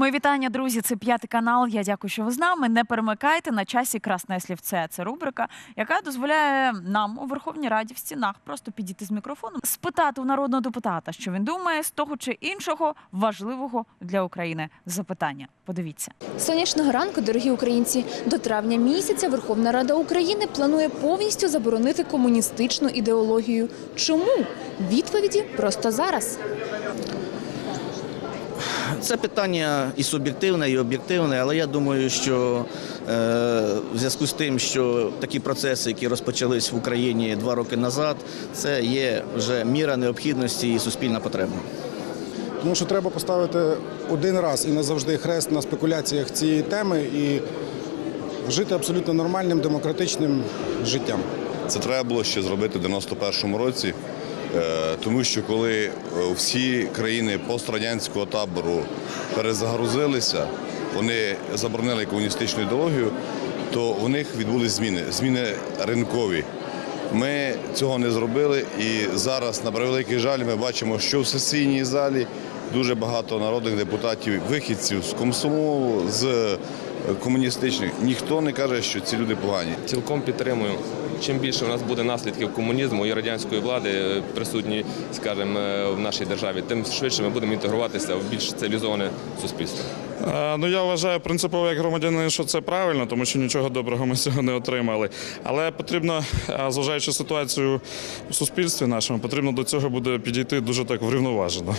Мої вітання, друзі. Це п'ятий канал. Я дякую, що ви з нами. Не перемикайте на часі красне слівце. Це рубрика, яка дозволяє нам у Верховній Раді в стінах просто підійти з мікрофоном, спитати у народного депутата, що він думає з того чи іншого важливого для України запитання. Подивіться. Сонячного ранку, дорогі українці. До травня місяця Верховна Рада України планує повністю заборонити комуністичну ідеологію. Чому? Відповіді просто зараз. Це питання і суб'єктивне, і об'єктивне, але я думаю, що е, в зв'язку з тим, що такі процеси, які розпочались в Україні два роки назад, це є вже міра необхідності і суспільна потреба. Тому що треба поставити один раз і назавжди хрест на спекуляціях цієї теми і жити абсолютно нормальним демократичним життям. Це треба було ще зробити в 91-му році, тому що коли е, всі країни пострадянського табору перезагрузилися, вони заборонили комуністичну ідеологію, то у них відбулись зміни, зміни ринкові. Ми цього не зробили, і зараз, на превеликий жаль, ми бачимо, що в сесійній залі дуже багато народних депутатів, вихідців з комсомолу, з е, комуністичних. Ніхто не каже, що ці люди погані. Цілком підтримую. Чим більше у нас буде наслідків комунізму і радянської влади е, присутні, скажімо, е, в нашій державі, тим швидше ми будемо інтегруватися в більш цивілізоване суспільство. Е, Ну я вважаю принципово як громадянин, що це правильно, тому що нічого доброго ми з цього не отримали. Але потрібно, зважаючи ситуацію у суспільстві нашому, потрібно до цього буде підійти дуже так врівноважено.